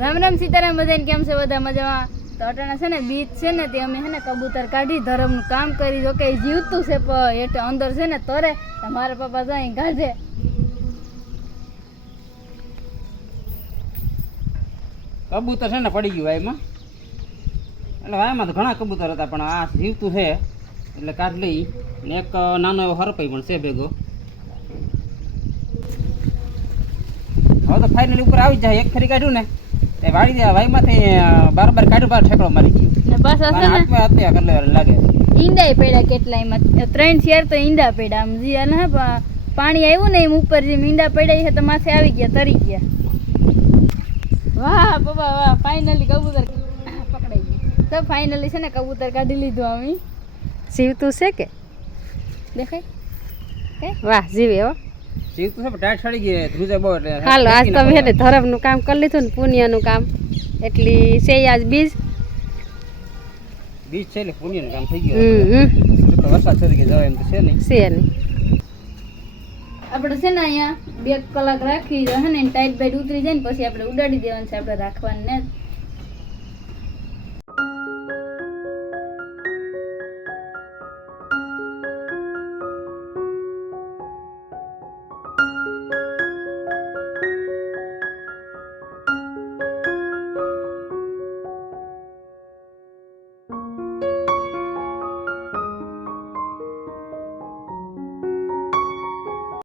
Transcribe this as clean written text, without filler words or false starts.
રામ રામ સીતારામ બધાને કેમ છે બધા મજામાં તો અટાણા છે ને બીચ છે ને તે અમે છે ને કબૂતર કાઢી ધરમનું કામ કરી જો કે જીવતું છે પણ એટલે અંદર છે ને તરે મારા પપ્પા જાય ગાજે કબૂતર છે ને પડી ગયું વાયમાં એટલે વાયમાં તો ઘણા કબૂતર હતા પણ આ જીવતું છે એટલે કાઢ લઈ ને એક નાનો એવો હરપાઈ પણ છે ભેગો હવે તો ફાઇનલી ઉપર આવી જાય એક ફરી કાઢ્યું ને એ વાળી દે વાયમાંથી બાર કાઢ્યું બાર ઠેકડો મારી ગયું ને બસ હશે ને હત્યા કરી લેવા લાગે ઈંડા પડ્યા કેટલાયમાં 3 શેર તો ઈંડા પડ્યા આમ જે ને પાણી આવ્યું ને એમ ઉપર જે ઈંડા પડ્યા છે તો માથે આવી ગયા તરી ગયા વાહ પપ્પા વાહ ફાઇનલી કબૂતર પકડાઈ ગયું તો ફાઇનલી છે ને કબૂતર કાઢી લીધું અમે જીવતું છે કે દેખાય કે વાહ જીવે હો જીવતું છે પણ ટાઈટ સડી ગઈ ધ્રુજે બહુ એટલે હાલો આજ તમે એટલે ધરમનું કામ કરી લીધું ને પુણ્યનું કામ એટલી છે આજ બીજ છે એટલે પુણ્યનું કામ થઈ ગયું વરસાદ થઈ ગયો એમ તો છે નહીં આપણે છે ને અહીંયા 2 કલાક રાખી હે ને ટાઈટ બાઈટ ઉતરી જાય ને પછી આપણે ઉડાડી દેવાનું છે આપણે રાખવાનું ને